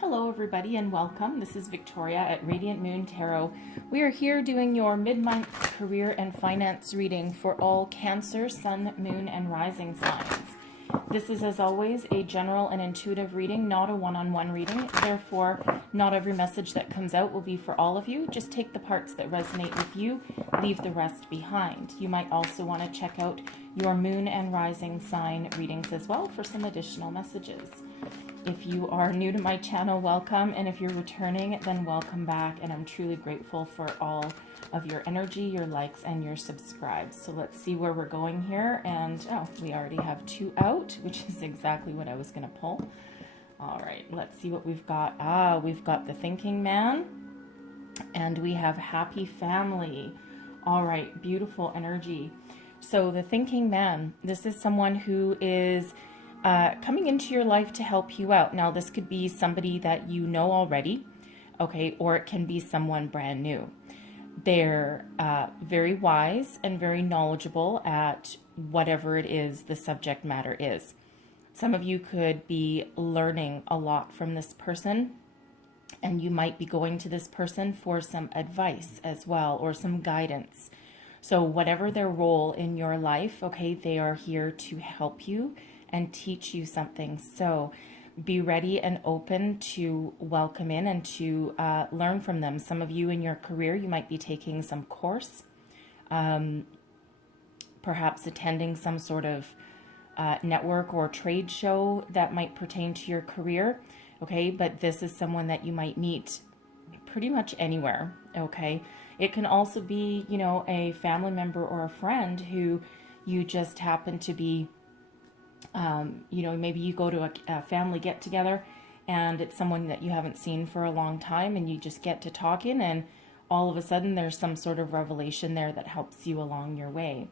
Hello everybody and welcome. This is Victoria at Radiant Moon Tarot. We are here doing your mid-month career and finance reading for all Cancer, Sun, Moon, and Rising signs. This is, as always, a general and intuitive reading, not a one-on-one reading. Therefore, not every message that comes out will be for all of you. Just take the parts that resonate with you, leave the rest behind. You might also want to check out your Moon and Rising sign readings as well for some additional messages. If you are new to my channel, welcome, and if you're returning, then welcome back, and I'm truly grateful for all of your energy, your likes, and your subscribes. So let's see where we're going here, and we already have two out, which is exactly what I was going to pull. All right, let's see what we've got. We've got the Thinking Man, and we have Happy Family. All right, beautiful energy. So the Thinking Man, this is someone who is coming into your life to help you out. Now, this could be somebody that you know already, okay, or it can be someone brand new. They're very wise and very knowledgeable at whatever it is the subject matter is. Some of you could be learning a lot from this person, and you might be going to this person for some advice as well, or some guidance. So whatever their role in your life, okay, they are here to help you and teach you something. So be ready and open to welcome in and to learn from them. Some of you in your career, you might be taking some course, perhaps attending some sort of network or trade show that might pertain to your career, okay? But this is someone that you might meet pretty much anywhere, okay? It can also be, you know, a family member or a friend who you just happen to be you know, maybe you go to a family get together and it's someone that you haven't seen for a long time, and you just get to talking, and all of a sudden there's some sort of revelation there that helps you along your way.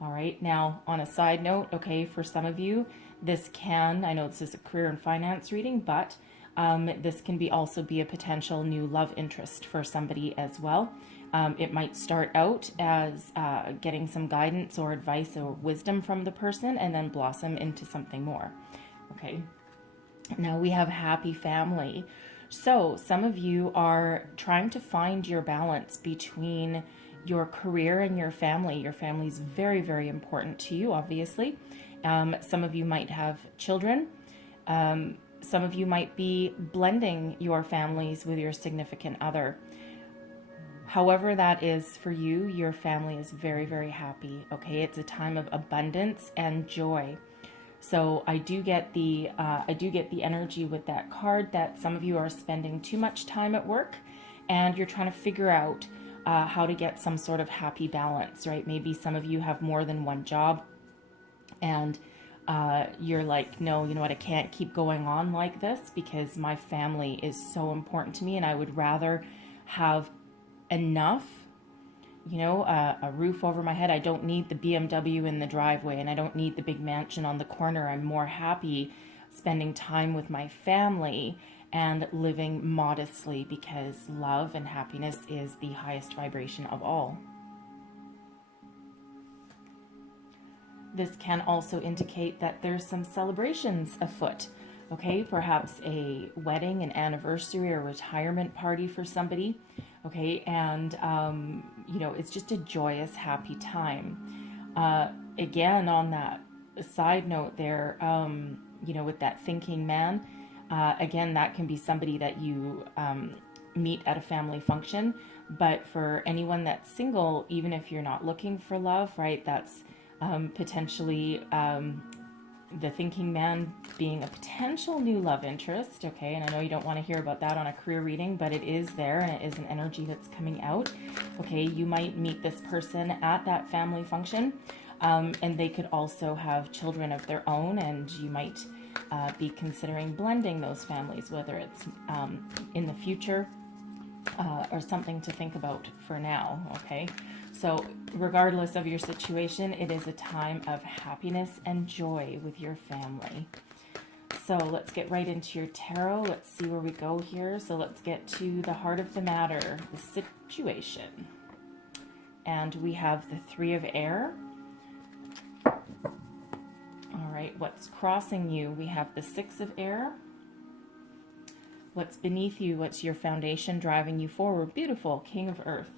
All right. Now, on a side note, okay, for some of you, this can, I know this is a career and finance reading, but this can also be a potential new love interest for somebody as well. It might start out as getting some guidance or advice or wisdom from the person and then blossom into something more. Okay. Now we have Happy Family. So some of you are trying to find your balance between your career and your family. Your family is very, very important to you, obviously. Some of you might have children. Some of you might be blending your families with your significant other. However that is for you, your family is very, very happy, okay? It's a time of abundance and joy. So I do get the energy with that card that some of you are spending too much time at work, and you're trying to figure out how to get some sort of happy balance, right? Maybe some of you have more than one job, and you're like, no, you know what, I can't keep going on like this because my family is so important to me, and I would rather have enough, you know, a roof over my head. I don't need the BMW in the driveway, and I don't need the big mansion on the corner. I'm more happy spending time with my family and living modestly, because love and happiness is the highest vibration of all. This can also indicate that there's some celebrations afoot, okay? Perhaps a wedding, an anniversary, or retirement party for somebody, okay? And, you know, it's just a joyous, happy time. Again, on that side note there, you know, with that Thinking Man, again, that can be somebody that you meet at a family function. But for anyone that's single, even if you're not looking for love, right, that's potentially the Thinking Man being a potential new love interest, okay? And I know you don't want to hear about that on a career reading, but it is there, and it is an energy that's coming out, okay? You might meet this person at that family function, and they could also have children of their own, and you might be considering blending those families, whether it's in the future or something to think about for now, okay? So regardless of your situation, it is a time of happiness and joy with your family. So let's get right into your tarot. Let's see where we go here. So let's get to the heart of the matter, the situation. And we have the Three of Air. All right, what's crossing you? We have the Six of Air. What's beneath you? What's your foundation driving you forward? Beautiful. King of Earth.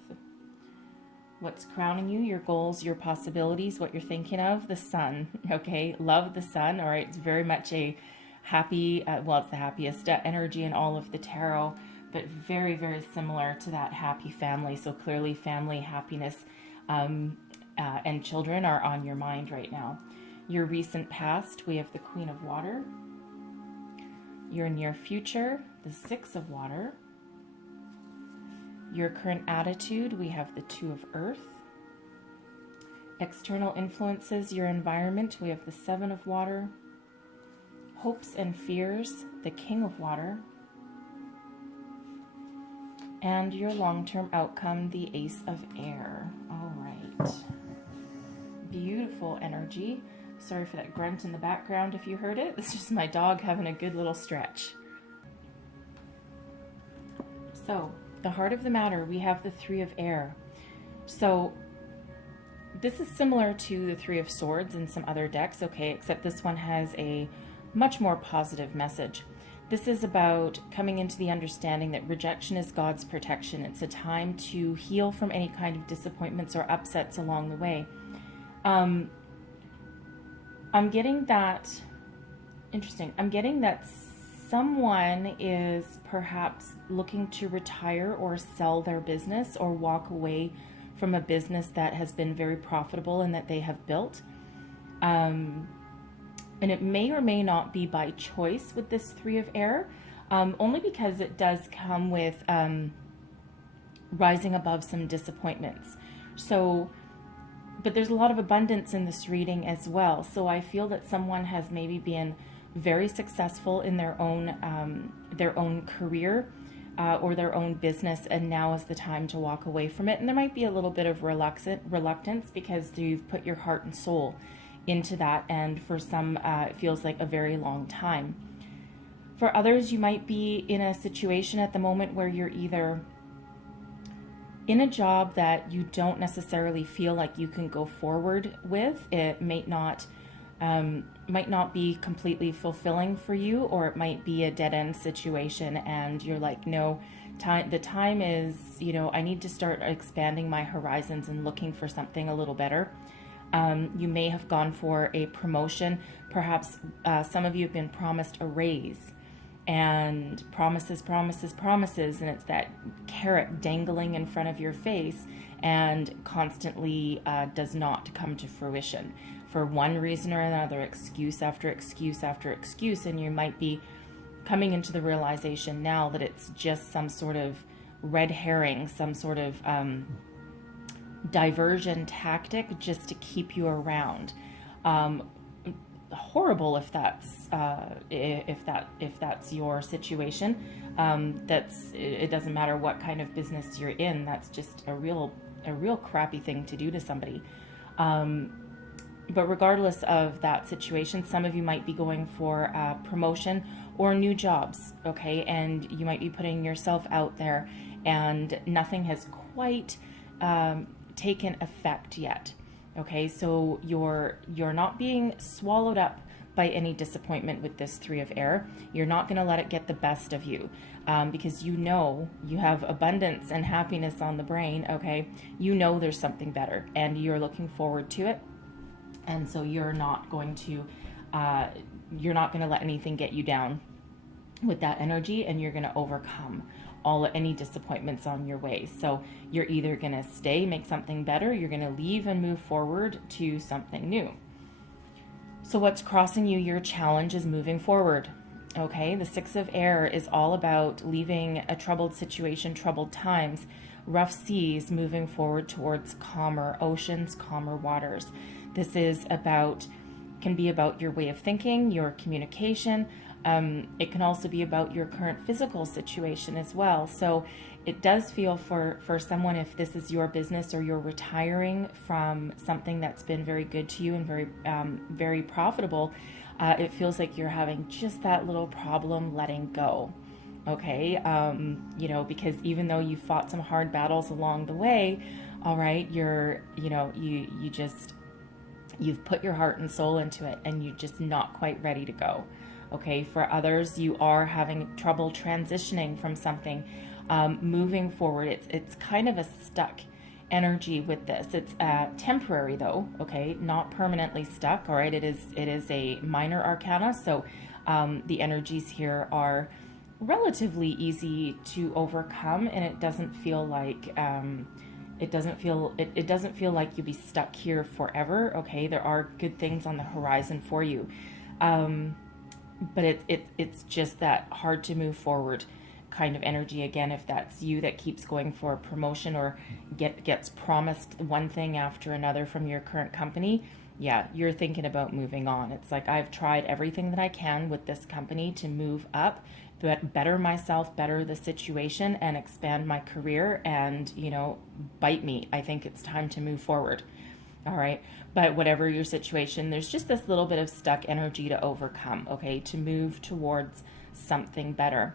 What's crowning you? Your goals, your possibilities, what you're thinking of? The Sun. Okay, love the Sun. All right, it's very much a happy, well, it's the happiest energy in all of the tarot, but very, very similar to that happy family. So clearly family, happiness, and children are on your mind right now. Your recent past, we have the Queen of Water. Your near future, the Six of Water. Your current attitude, we have the Two of Earth. External influences, your environment, we have the Seven of Water. Hopes and fears, the King of Water. And your long-term outcome, the Ace of Air. All right. Beautiful energy. Sorry for that grunt in the background if you heard it. It's just my dog having a good little stretch. So, the heart of the matter, we have the Three of Air. So, this is similar to the Three of Swords in some other decks, okay, except this one has a much more positive message. This is about coming into the understanding that rejection is God's protection. It's a time to heal from any kind of disappointments or upsets along the way. I'm getting that, interesting, I'm getting that someone is perhaps looking to retire or sell their business or walk away from a business that has been very profitable and that they have built. And it may or may not be by choice with this Three of Air, only because it does come with rising above some disappointments. So, but there's a lot of abundance in this reading as well. So I feel that someone has maybe been very successful in their own career or their own business, and now is the time to walk away from it. And there might be a little bit of reluctance because you've put your heart and soul into that, and for some it feels like a very long time. For others, you might be in a situation at the moment where you're either in a job that you don't necessarily feel like you can go forward with. It might not be completely fulfilling for you, or it might be a dead-end situation and you're like, no, the time is, I need to start expanding my horizons and looking for something a little better. You may have gone for a promotion. Perhaps some of you have been promised a raise, and promises, and it's that carrot dangling in front of your face and constantly does not come to fruition for one reason or another, excuse after excuse after excuse, and you might be coming into the realization now that it's just some sort of red herring, some sort of diversion tactic just to keep you around. Horrible if that's your situation. It doesn't matter what kind of business you're in. That's just a real crappy thing to do to somebody. But regardless of that situation, some of you might be going for promotion or new jobs, okay? And you might be putting yourself out there, and nothing has quite taken effect yet, okay? So you're not being swallowed up by any disappointment with this Three of Air. You're not going to let it get the best of you, because you have abundance and happiness on the brain, okay? There's something better, and you're looking forward to it. And so you're not going to let anything get you down with that energy, and you're going to overcome any disappointments on your way. So you're either going to stay, make something better, you're going to leave and move forward to something new. So what's crossing you, your challenge is moving forward. Okay, the Six of Air is all about leaving a troubled situation, troubled times, rough seas, moving forward towards calmer oceans, calmer waters. This can be about your way of thinking, your communication. It can also be about your current physical situation as well. So it does feel for someone, if this is your business or you're retiring from something that's been very good to you and very profitable, it feels like you're having just that little problem letting go. Okay, because even though you fought some hard battles along the way, all right, you've put your heart and soul into it, and you're just not quite ready to go. Okay, for others, you are having trouble transitioning from something, moving forward. It's kind of a stuck energy with this. It's temporary though, okay, not permanently stuck. All right, it is a minor arcana, so the energies here are relatively easy to overcome, and it doesn't feel like it doesn't feel like you'll be stuck here forever. Okay, there are good things on the horizon for you, but it's just that hard to move forward kind of energy. Again, if that's you that keeps going for a promotion or gets promised one thing after another from your current company, yeah, you're thinking about moving on. It's like, I've tried everything that I can with this company to move up, but better myself, better the situation, and expand my career, and, bite me. I think it's time to move forward. All right. But whatever your situation, there's just this little bit of stuck energy to overcome, okay, to move towards something better.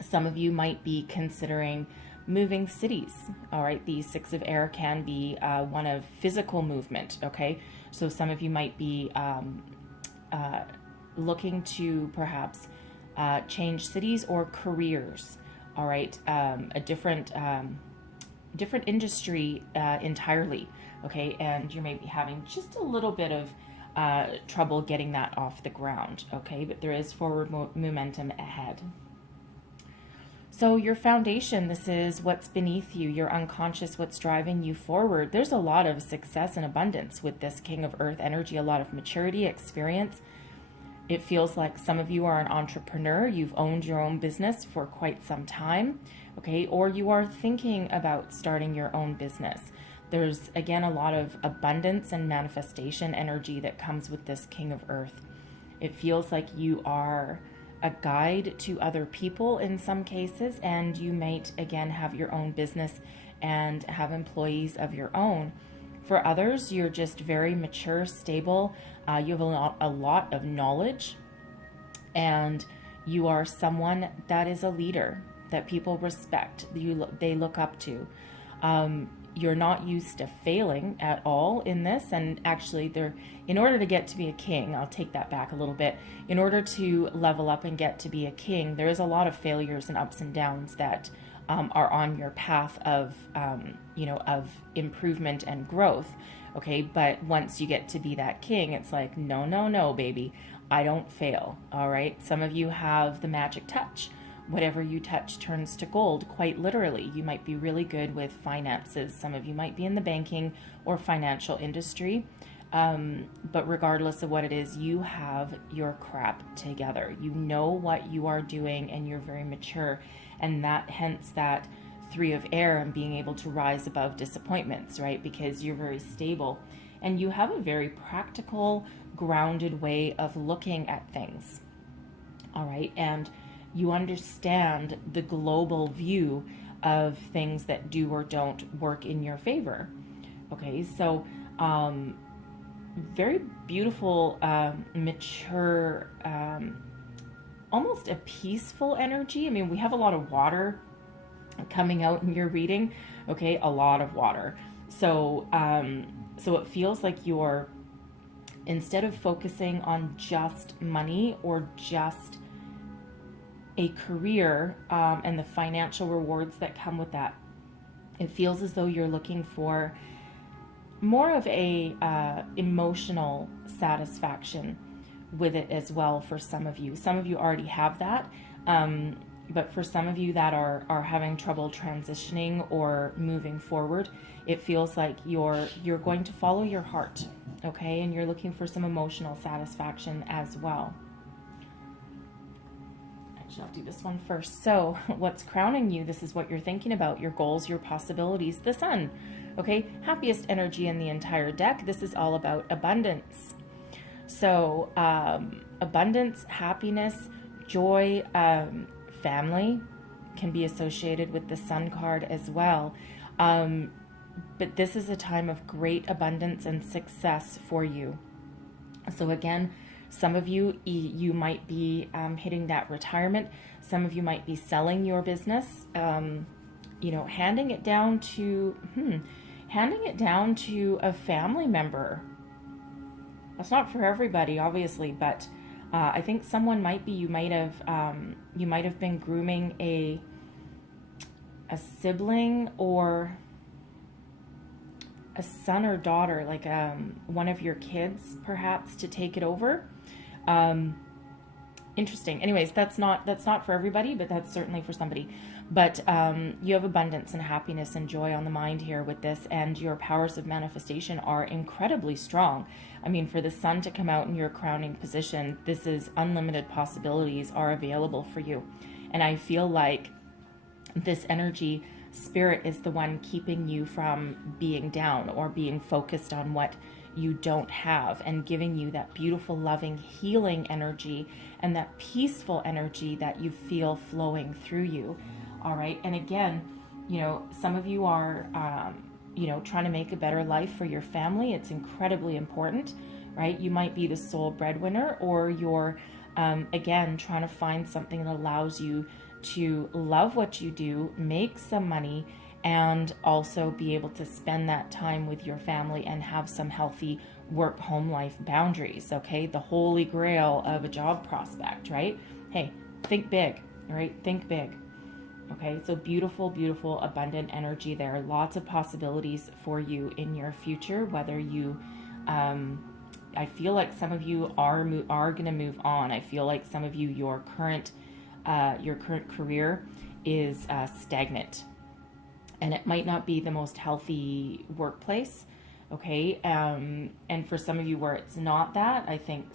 Some of you might be considering moving cities. All right. The Six of Air can be one of physical movement. Okay. So some of you might be looking to perhaps change cities or careers. All right. A different industry entirely. Okay. And you may be having just a little bit of trouble getting that off the ground. Okay. But there is forward momentum ahead. So your foundation, this is what's beneath you, your unconscious, what's driving you forward. There's a lot of success and abundance with this King of Earth energy, a lot of maturity, experience. It feels like some of you are an entrepreneur. You've owned your own business for quite some time, okay? Or you are thinking about starting your own business. There's, again, a lot of abundance and manifestation energy that comes with this King of Earth. It feels like you are a guide to other people in some cases, and you might again have your own business and have employees of your own. For others, you're just very mature, stable. You have a lot of knowledge, and you are someone that is a leader that people respect. They look up to. You're not used to failing at all in this, and actually in order to get to be a king, I'll take that back a little bit, in order to level up and get to be a king, there is a lot of failures and ups and downs that are on your path of improvement and growth. Okay, but once you get to be that king, it's like, no, baby, I don't fail. All right, some of you have the magic touch. Whatever you touch turns to gold, quite literally. You might be really good with finances. Some of you might be in the banking or financial industry. But regardless of what it is, you have your crap together. You know what you are doing, and you're very mature. And hence that Three of Air and being able to rise above disappointments, right? Because you're very stable. And you have a very practical, grounded way of looking at things. All right. And you understand the global view of things that do or don't work in your favor. Okay, so very beautiful, mature, almost a peaceful energy. I mean, we have a lot of water coming out in your reading. Okay, a lot of water. So, so it feels like you're, instead of focusing on just money or just a career and the financial rewards that come with that, it feels as though you're looking for more of a emotional satisfaction with it as well. For some of you already have that, but for some of you that are having trouble transitioning or moving forward, it feels like you're going to follow your heart, okay, and you're looking for some emotional satisfaction as well. I'll do this one first. So what's crowning you? This is what you're thinking about, your goals, your possibilities, the sun. Okay, happiest energy in the entire deck. This is all about abundance. So abundance, happiness, joy, family can be associated with the sun card as well. But this is a time of great abundance and success for you. So again, some of you might be hitting that retirement. Some of you might be selling your business, handing it down to a family member. That's not for everybody, obviously, but I think someone might be, you might have been grooming a sibling or a son or daughter, like one of your kids perhaps, to take it over. Interesting. Anyways, that's not for everybody, but that's certainly for somebody. But you have abundance and happiness and joy on the mind here with this, and your powers of manifestation are incredibly strong. I mean, for the sun to come out in your crowning position, this is unlimited possibilities are available for you. And I feel like this energy, spirit is the one keeping you from being down or being focused on what you don't have, and giving you that beautiful, loving, healing energy and that peaceful energy that you feel flowing through you. All right. And again, some of you are, trying to make a better life for your family. It's incredibly important, right? You might be the sole breadwinner, or you're, again, trying to find something that allows you to love what you do, make some money, and also be able to spend that time with your family and have some healthy work-home life boundaries, okay? The holy grail of a job prospect, right? Hey, think big, all right? Think big, okay? So beautiful, beautiful, abundant energy there. Lots of possibilities for you in your future, whether you, I feel like some of you are going to move on. I feel like some of you, your current career is stagnant. And it might not be the most healthy workplace, okay? And for some of you where it's not that, I think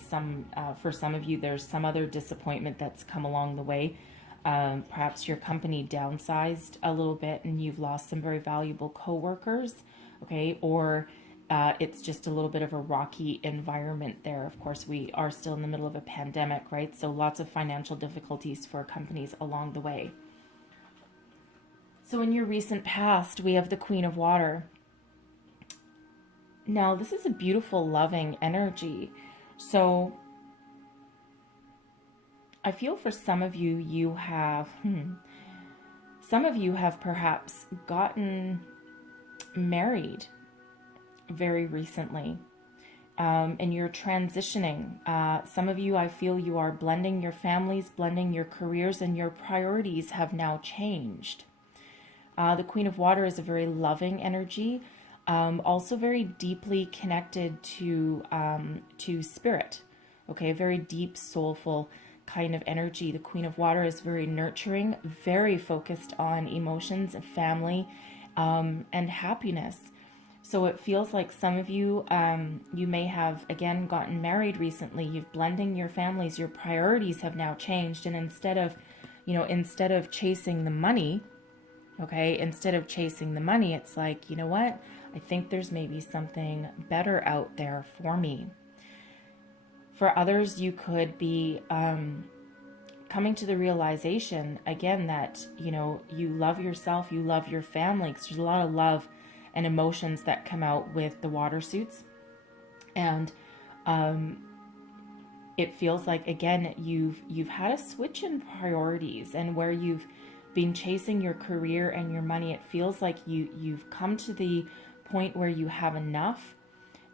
for some of you, there's some other disappointment that's come along the way. Perhaps your company downsized a little bit and you've lost some very valuable coworkers, okay? Or it's just a little bit of a rocky environment there. Of course, we are still in the middle of a pandemic, right? So lots of financial difficulties for companies along the way. So in your recent past, we have the Queen of Water. Now, this is a beautiful, loving energy. So I feel for some of you, some of you have perhaps gotten married very recently. And you're transitioning. Some of you, I feel you are blending your families, blending your careers, and your priorities have now changed. The Queen of Water is a very loving energy, also very deeply connected to spirit. Okay, a very deep, soulful kind of energy. The Queen of Water is very nurturing, very focused on emotions and family, and happiness. So it feels like some of you, you may have, again, gotten married recently. You've blending your families. Your priorities have now changed. And instead of chasing the money, okay, it's like, you know what? I think there's maybe something better out there for me. For others, you could be coming to the realization, again, that, you love yourself, you love your family, because there's a lot of love and emotions that come out with the water suits. And it feels like, again, you've had a switch in priorities, and where you've been chasing your career and your money, it feels like you've come to the point where you have enough,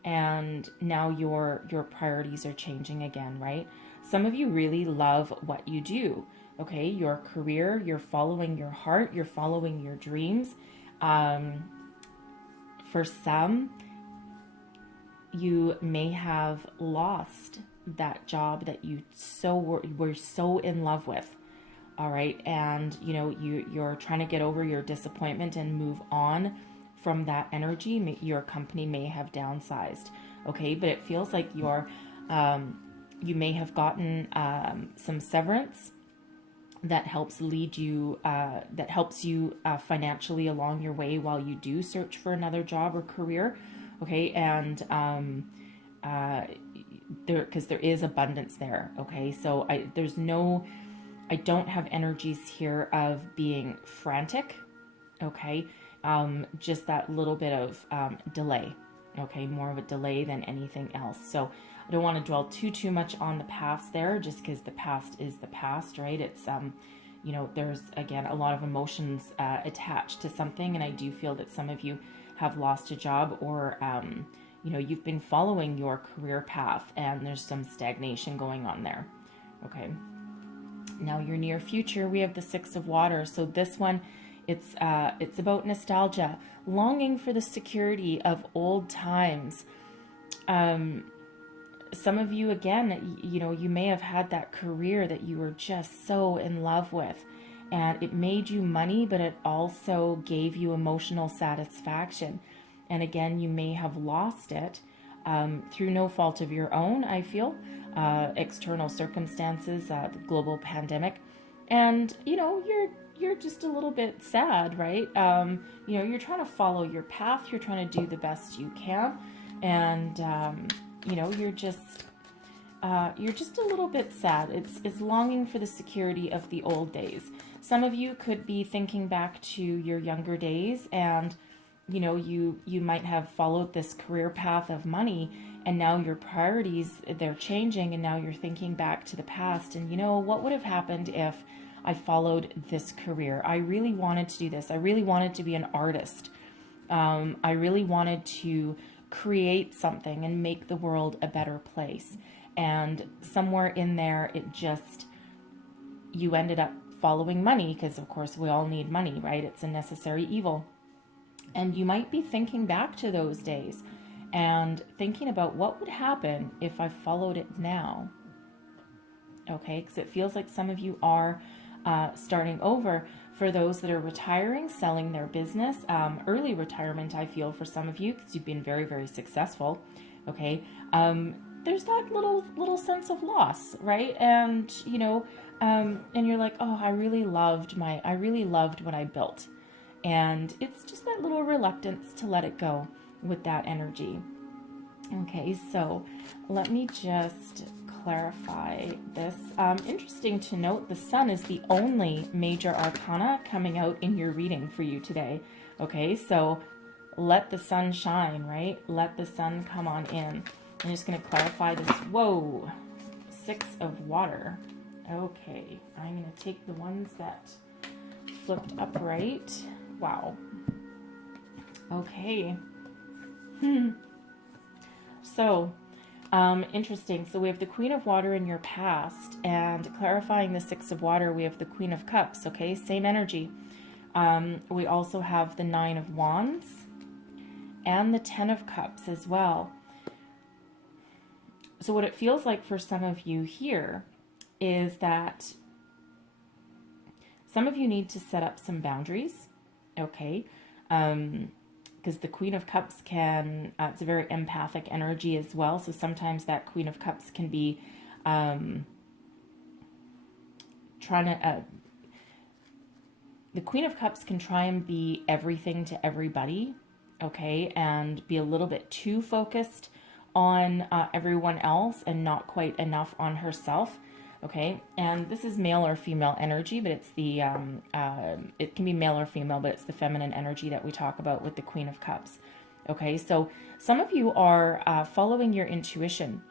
and now your priorities are changing again, right? Some of you really love what you do, okay? Your career, you're following your heart, you're following your dreams. For some, you may have lost that job that you were so in love with. All right. And, you're trying to get over your disappointment and move on from that energy. Your company may have downsized. Okay. But it feels like you may have gotten some severance that helps lead you, financially along your way while you do search for another job or career. Okay. And, because there is abundance there. Okay. So I don't have energies here of being frantic, okay? Just that little bit of delay, okay? More of a delay than anything else. So I don't want to dwell too much on the past there, just because the past is the past, right? It's, there's, again, a lot of emotions attached to something, and I do feel that some of you have lost a job, or, you've been following your career path, and there's some stagnation going on there. Okay. Now your near future, we have the Six of Water. So this one, it's about nostalgia, longing for the security of old times. Some of you, again, you may have had that career that you were just so in love with, and it made you money, but it also gave you emotional satisfaction. And again, you may have lost it through no fault of your own, I feel, external circumstances, the global pandemic. And, you're just a little bit sad, right? You're trying to follow your path. You're trying to do the best you can. And, you're just a little bit sad. It's longing for the security of the old days. Some of you could be thinking back to your younger days, and you might have followed this career path of money, and now your priorities, they're changing, and now you're thinking back to the past, and what would have happened if I followed this career? I really wanted to do this. I really wanted to be an artist. I really wanted to create something and make the world a better place. And somewhere in there, you ended up following money, because of course we all need money, right? It's a necessary evil. And you might be thinking back to those days and thinking about what would happen if I followed it now. Okay, because it feels like some of you are starting over. For those that are retiring, selling their business, early retirement, I feel, for some of you, because you've been very, very successful. Okay, there's that little sense of loss, right? And and you're like, oh, I really loved what I built, and it's just that little reluctance to let it go with that energy. Okay, so let me just clarify this. Interesting to note, the sun is the only major arcana coming out in your reading for you today. Okay, so let the sun shine, right? Let the sun come on in. I'm just going to clarify this. Whoa, Six of Water. Okay, I'm going to take the ones that flipped upright. Wow. Okay. So, interesting. So we have the Queen of Water in your past, and clarifying the Six of Water, we have the Queen of Cups. Okay, same energy. We also have the Nine of Wands and the Ten of Cups as well. So what it feels like for some of you here is that some of you need to set up some boundaries. Okay. Because the Queen of Cups it's a very empathic energy as well. So sometimes that Queen of Cups can be the Queen of Cups can try and be everything to everybody, okay, and be a little bit too focused on everyone else and not quite enough on herself. Okay, and this is male or female energy, but it's it can be male or female, but it's the feminine energy that we talk about with the Queen of Cups. Okay, so some of you are following your intuition,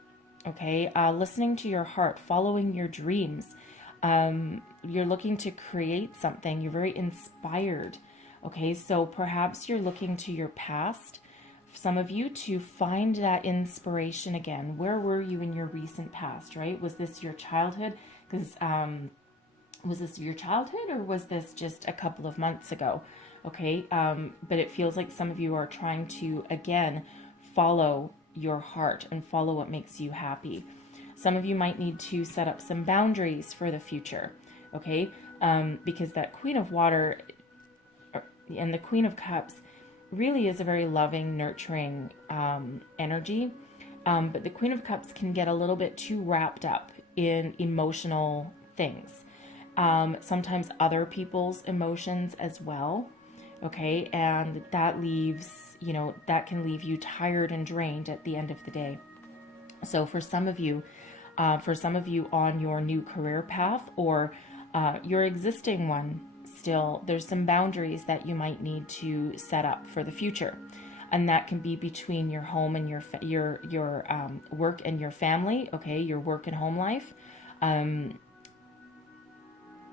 okay, listening to your heart, following your dreams. You're looking to create something. You're very inspired. Okay, so perhaps you're looking to your past, some of you, to find that inspiration again. Where were you in your recent past, right? Was this your childhood? Because was this your childhood, or was this just a couple of months ago? Okay, but it feels like some of you are trying to, again, follow your heart and follow what makes you happy. Some of you might need to set up some boundaries for the future, okay? Because that Queen of Water and the Queen of Cups really is a very loving, nurturing energy. But the Queen of Cups can get a little bit too wrapped up in emotional things. Sometimes other people's emotions as well. Okay, and that leaves, that can leave you tired and drained at the end of the day. So for some of you on your new career path, or your existing one still, there's some boundaries that you might need to set up for the future. And that can be between your home and your work and your family, okay, your work and home life.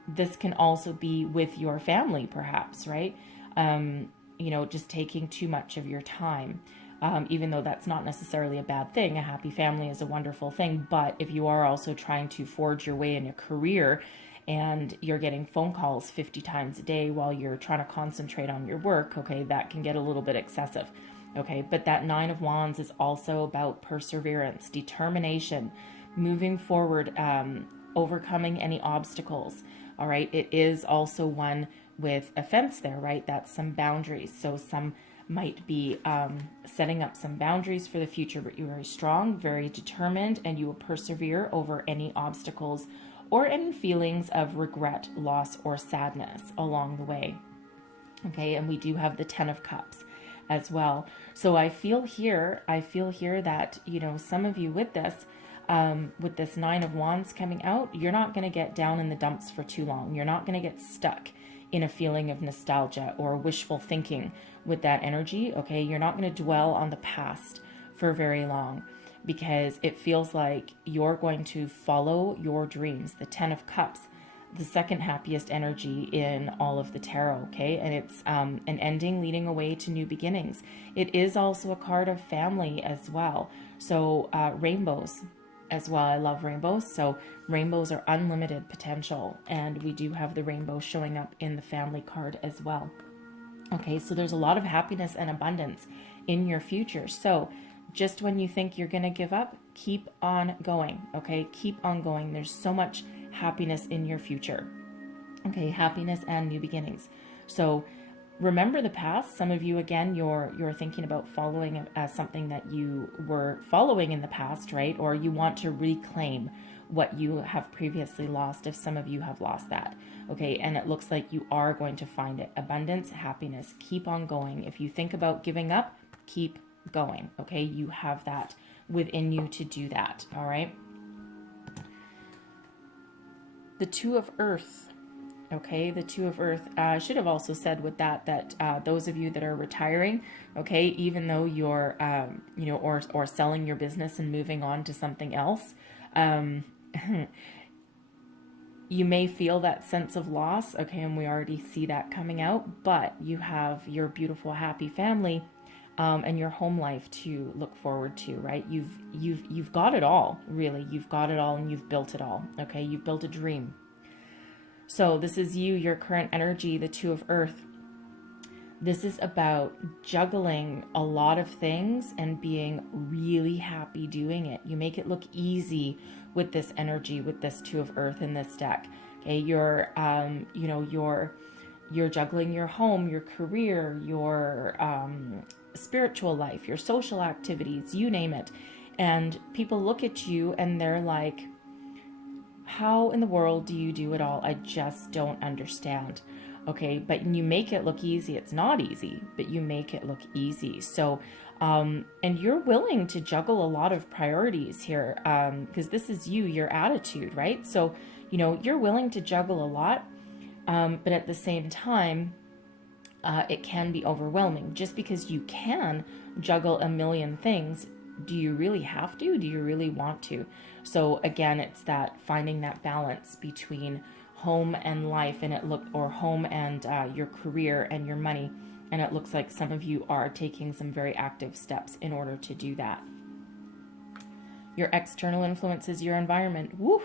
This can also be with your family, perhaps, right? Just taking too much of your time. even though that's not necessarily a bad thing. A happy family is a wonderful thing. But if you are also trying to forge your way in a career and you're getting phone calls 50 times a day while you're trying to concentrate on your work, okay, that can get a little bit excessive. Okay, but that Nine of Wands is also about perseverance, determination, moving forward, overcoming any obstacles. All right, it is also one with a fence there, right? That's some boundaries. So some might be setting up some boundaries for the future, but you're very strong, very determined, and you will persevere over any obstacles or any feelings of regret, loss, or sadness along the way. Okay, and we do have the Ten of Cups as well. So I feel here that, some of you with this Nine of Wands coming out, you're not going to get down in the dumps for too long. You're not going to get stuck in a feeling of nostalgia or wishful thinking with that energy, okay? You're not going to dwell on the past for very long, because it feels like you're going to follow your dreams. The Ten of Cups, the second happiest energy in all of the tarot, okay? And it's an ending leading away to new beginnings. It is also a card of family as well. So rainbows as well. I love rainbows. So rainbows are unlimited potential. And we do have the rainbow showing up in the family card as well. Okay, so there's a lot of happiness and abundance in your future. So just when you think you're going to give up, keep on going, okay? Keep on going. There's so much happiness in your future, okay? Happiness and new beginnings. So remember the past. Some of you, again, you're thinking about following something that you were following in the past, right? Or you want to reclaim what you have previously lost, if some of you have lost that, okay? And it looks like you are going to find it. Abundance, happiness, keep on going. If you think about giving up, keep going, okay? You have that within you to do that, all right? The Two of Earth, okay? The Two of Earth. I should have also said with that those of you that are retiring, okay, even though you're, or selling your business and moving on to something else, you may feel that sense of loss, okay? And we already see that coming out, but you have your beautiful, happy family and your home life to look forward to, right? You've got it all, really. You've got it all, and you've built it all, okay? You've built a dream. So this is you, your current energy, the Two of Earth. This is about juggling a lot of things and being really happy doing it. You make it look easy with this energy, with this Two of Earth in this deck. Okay, you're juggling your home, your career, your spiritual life, your social activities, you name it. And people look at you and they're like, how in the world do you do it all? I just don't understand. Okay, but you make it look easy. It's not easy, but you make it look easy. So, and you're willing to juggle a lot of priorities here, because this is you, your attitude, right? So, you're willing to juggle a lot, but at the same time, it can be overwhelming. Just because you can juggle a million things, do you really have to? Do you really want to? So again, it's that finding that balance between home and life, and home and your career and your money. And it looks like some of you are taking some very active steps in order to do that. Your external influences, your environment. Woo!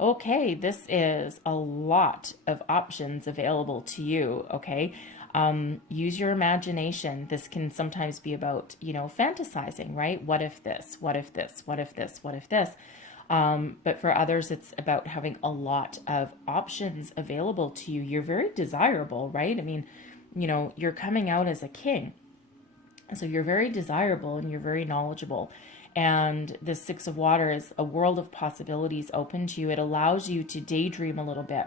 Okay, this is a lot of options available to you, okay? Use your imagination. This can sometimes be about, fantasizing, right? What if this? What if this? What if this? What if this? But for others, it's about having a lot of options available to you. You're very desirable, right? I mean, you're coming out as a king. So you're very desirable and you're very knowledgeable. And the Six of Water is a world of possibilities open to you. It allows you to daydream a little bit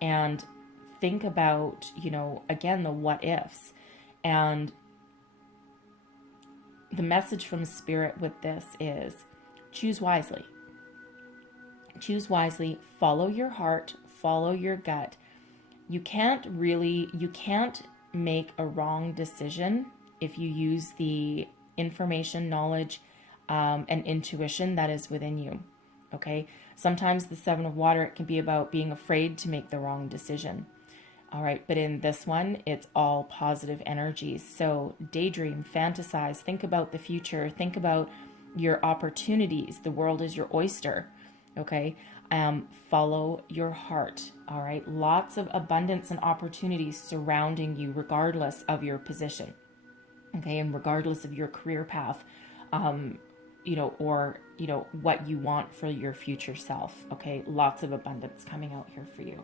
and think about, again, the what ifs. And the message from Spirit with this is choose wisely. Choose wisely, follow your heart, follow your gut. You can't make a wrong decision if you use the information, knowledge, and intuition that is within you, okay? Sometimes the Seven of Water, it can be about being afraid to make the wrong decision. All right, but in this one, it's all positive energies. So daydream, fantasize, think about the future, think about your opportunities. The world is your oyster, okay? Follow your heart, all right? Lots of abundance and opportunities surrounding you regardless of your position, okay? And regardless of your career path, or what you want for your future self, okay? Lots of abundance coming out here for you.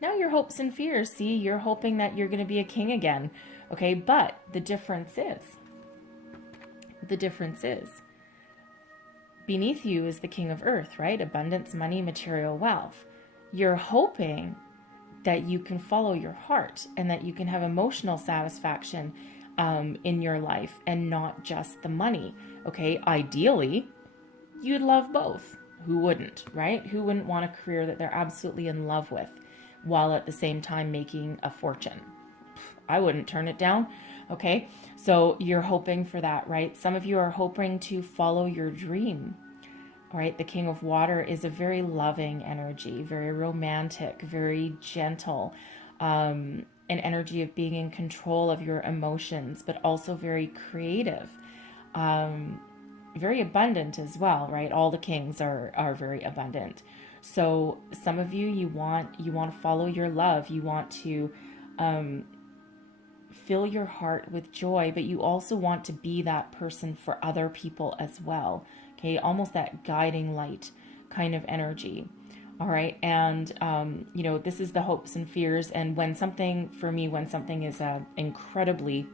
Now your hopes and fears, see, you're hoping that you're going to be a king again, okay? But the difference is, beneath you is the king of earth, right? Abundance, money, material wealth. You're hoping that you can follow your heart and that you can have emotional satisfaction in your life and not just the money, okay? Ideally, you'd love both. Who wouldn't, right? Who wouldn't want a career that they're absolutely in love with, while at the same time making a fortune? I wouldn't turn it down, okay? So you're hoping for that, right? Some of you are hoping to follow your dream, all right? The King of Water is a very loving energy, very romantic, very gentle, an energy of being in control of your emotions, but also very creative, very abundant as well, right? All the kings are very abundant. So some of you, you want to follow your love. You want to fill your heart with joy, but you also want to be that person for other people as well. Okay, almost that guiding light kind of energy. All right, and this is the hopes and fears. And when something is a incredibly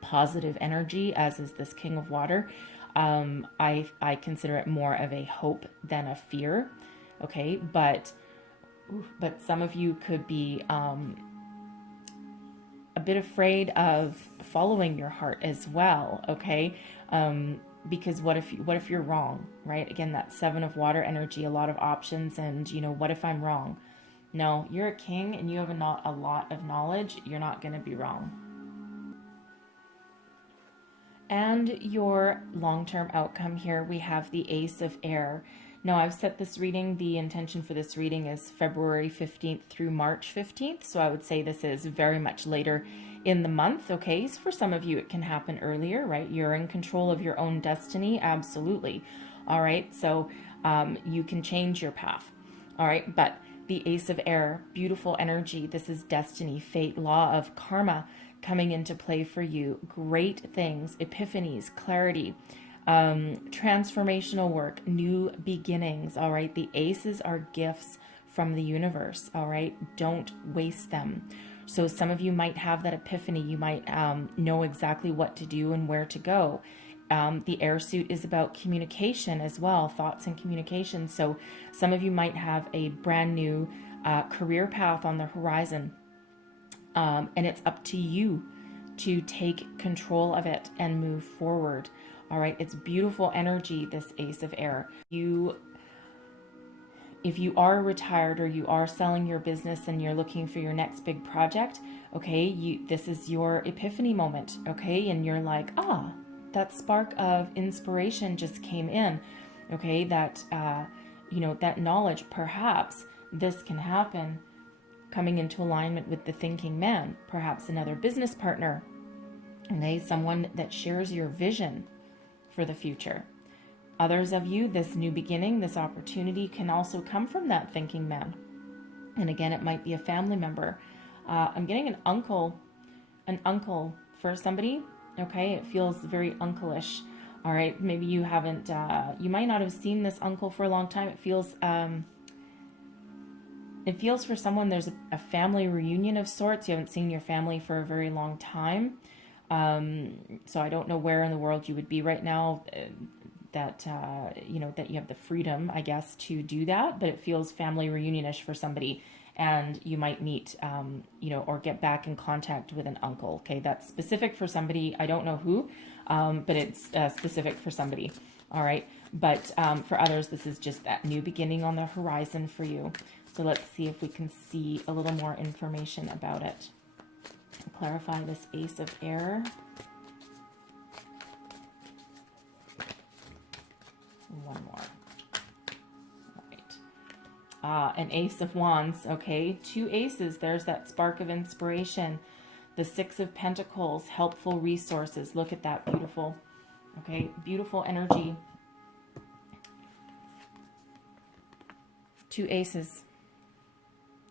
positive energy, as is this King of Water, I consider it more of a hope than a fear. Okay, but some of you could be a bit afraid of following your heart as well, okay? Because what if you're wrong, right? Again, that Seven of Water energy, a lot of options, and what if I'm wrong? No, you're a king and you have a lot of knowledge. You're not going to be wrong. And your long-term outcome here, we have the Ace of Air. Now, I've set this reading, the intention for this reading is February 15th through March 15th. So I would say this is very much later in the month, okay? So for some of you, it can happen earlier, right? You're in control of your own destiny, absolutely. All right, so you can change your path, all right? But the Ace of Air, beautiful energy. This is destiny, fate, law of karma coming into play for you. Great things, epiphanies, clarity, transformational work, new beginnings, all right? The aces are gifts from the universe, all right? Don't waste them. So some of you might have that epiphany. You might know exactly what to do and where to go. The air suit is about communication as well, thoughts and communication. So some of you might have a brand new career path on the horizon, and it's up to you to take control of it and move forward. All right, it's beautiful energy, this Ace of Air. If you are retired or you are selling your business and you're looking for your next big project, okay, this is your epiphany moment, okay? And you're like, that spark of inspiration just came in, okay? That, that knowledge, perhaps this can happen, coming into alignment with the thinking man, perhaps another business partner, okay? Someone that shares your vision for the future. Others of you, this new beginning, this opportunity can also come from that thinking man. And again, it might be a family member. I'm getting an uncle for somebody. Okay, it feels very uncle-ish. All right, maybe you haven't, you might not have seen this uncle for a long time. It feels for someone there's a family reunion of sorts. You haven't seen your family for a very long time. So I don't know where in the world you would be right now, that you have the freedom, I guess, to do that, but it feels family reunionish for somebody, and you might meet, or get back in contact with an uncle. Okay, that's specific for somebody. I don't know who, but it's specific for somebody. All right, but for others, this is just that new beginning on the horizon for you. So let's see if we can see a little more information about it. Clarify this Ace of Air. One more. All right. An Ace of Wands, okay? 2 aces, there's that spark of inspiration. The 6 of Pentacles, helpful resources. Look at that, beautiful, okay? Beautiful energy. 2 aces.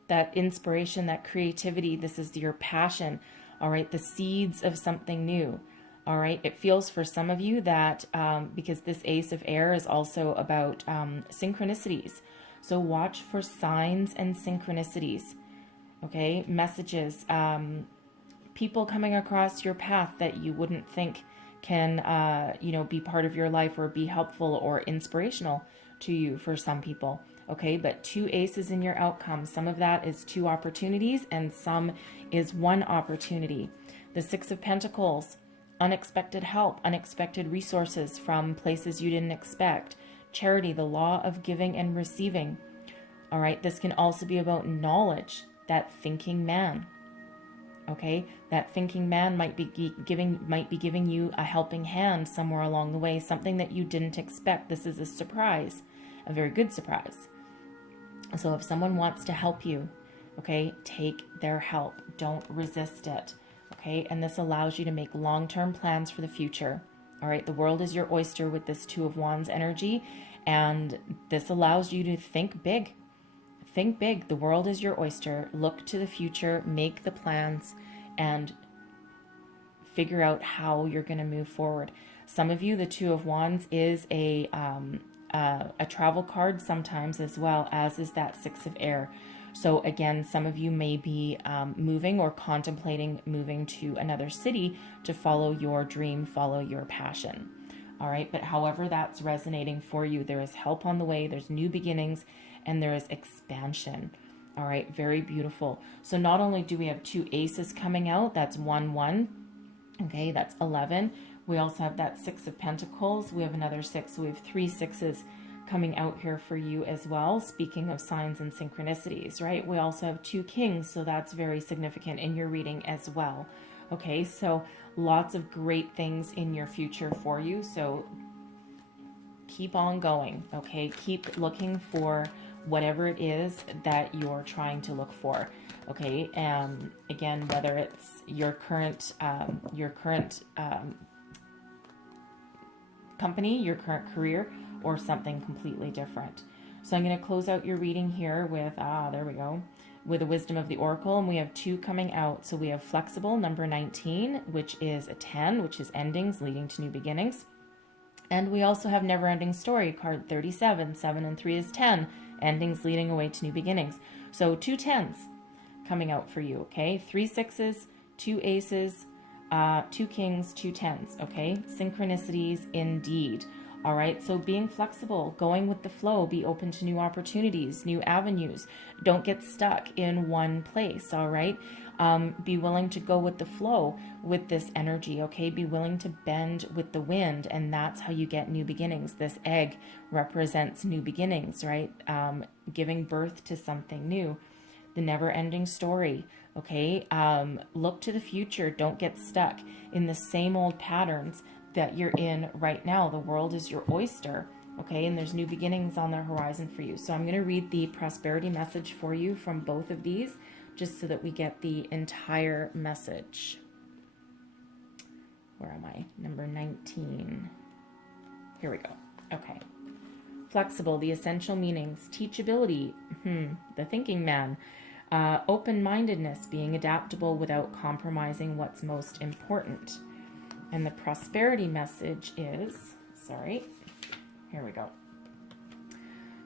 That inspiration, that creativity, this is your passion, all right? The seeds of something new, all right? It feels for some of you that, because this Ace of Air is also about synchronicities. So watch for signs and synchronicities, okay? Messages, people coming across your path that you wouldn't think can, be part of your life or be helpful or inspirational to you for some people, okay? But 2 aces in your outcome. Some of that is 2 opportunities and some is 1 opportunity. The 6 of Pentacles, unexpected help, unexpected resources from places you didn't expect. Charity, the law of giving and receiving. All right, this can also be about knowledge, that thinking man. Okay, that thinking man might be giving you a helping hand somewhere along the way, something that you didn't expect. This is a surprise, a very good surprise. So if someone wants to help you, okay, take their help. Don't resist it. Okay, and this allows you to make long-term plans for the future. All right, the world is your oyster with this 2 of Wands energy, and this allows you to think big. Think big. The world is your oyster. Look to the future, make the plans, and figure out how you're going to move forward. Some of you, the 2 of Wands is a travel card sometimes, as well as is that 6 of Air. So again, some of you may be moving or contemplating moving to another city to follow your dream, follow your passion. All right, but however that's resonating for you, there is help on the way, there's new beginnings, and there is expansion. All right, very beautiful. So not only do we have 2 aces coming out, that's 1, 1. Okay, that's 11. We also have that 6 of Pentacles. We have another 6, so we have 3 sixes coming out here for you as well. Speaking of signs and synchronicities, right? We also have 2 kings, so that's very significant in your reading as well. Okay, so lots of great things in your future for you. So keep on going, okay? Keep looking for whatever it is that you're trying to look for, okay? Again, whether it's your current company, your current career, or something completely different. So I'm going to close out your reading here with, there we go, with the wisdom of the Oracle, and we have 2 coming out. So we have flexible, number 19, which is a 10, which is endings leading to new beginnings. And we also have never ending story, card 37, 7 and 3 is 10, endings leading away to new beginnings. So 2 10s coming out for you, okay? 3 sixes, 2 aces, 2 kings, 2 10s, okay? Synchronicities indeed. All right, so being flexible, going with the flow, be open to new opportunities, new avenues. Don't get stuck in one place, all right? Be willing to go with the flow with this energy, okay? Be willing to bend with the wind, and that's how you get new beginnings. This egg represents new beginnings, right? Giving birth to something new. The never-ending story, okay? Look to the future. Don't get stuck in the same old patterns that you're in right now. The world is your oyster, okay? And there's new beginnings on the horizon for you. So I'm going to read the prosperity message for you from both of these, just so that we get the entire message. Where am I? Number 19. Here we go. Okay. Flexible, the essential meanings. Teachability, the thinking man. Open-mindedness, being adaptable without compromising what's most important. And the prosperity message is, here we go.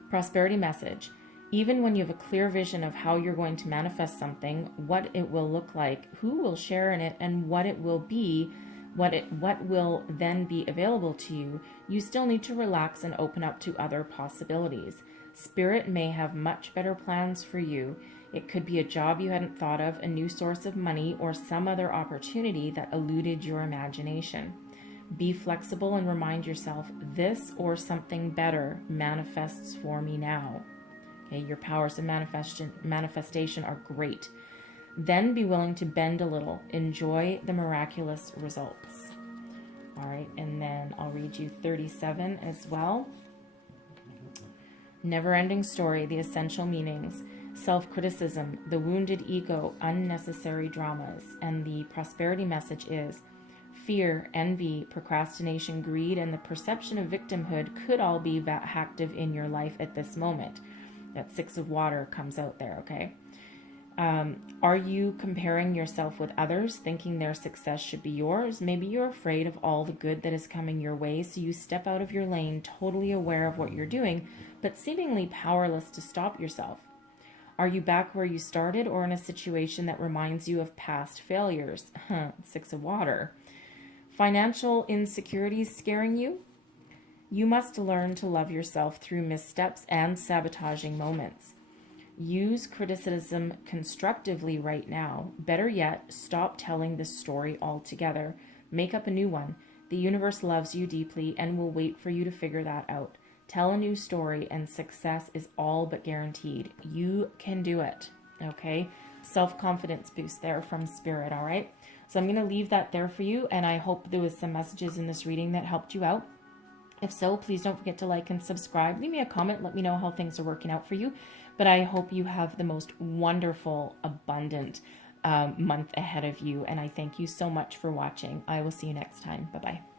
Prosperity message. Even when you have a clear vision of how you're going to manifest something, what it will look like, who will share in it, and what it will be, what will then be available to you, you still need to relax and open up to other possibilities. Spirit may have much better plans for you. It could be a job you hadn't thought of, a new source of money, or some other opportunity that eluded your imagination. Be flexible and remind yourself, this or something better manifests for me now. Okay, your powers of manifestation are great. Then be willing to bend a little. Enjoy the miraculous results. All right, and then I'll read you 37 as well. Never-ending story, the essential meanings, self-criticism, the wounded ego, unnecessary dramas. And the prosperity message is fear, envy, procrastination, greed, and the perception of victimhood could all be active in your life at this moment. That 6 of water comes out there, okay? Are you comparing yourself with others, thinking their success should be yours? Maybe you're afraid of all the good that is coming your way, so you step out of your lane, totally aware of what you're doing, but seemingly powerless to stop yourself. Are you back where you started, or in a situation that reminds you of past failures? 6 of water. Financial insecurities scaring you? You must learn to love yourself through missteps and sabotaging moments. Use criticism constructively right now. Better yet, stop telling this story altogether. Make up a new one. The universe loves you deeply and will wait for you to figure that out. Tell a new story and success is all but guaranteed. You can do it, okay? Self-confidence boost there from Spirit, all right? So I'm going to leave that there for you, and I hope there was some messages in this reading that helped you out. If so, please don't forget to like and subscribe. Leave me a comment. Let me know how things are working out for you. But I hope you have the most wonderful, abundant month ahead of you. And I thank you so much for watching. I will see you next time. Bye-bye.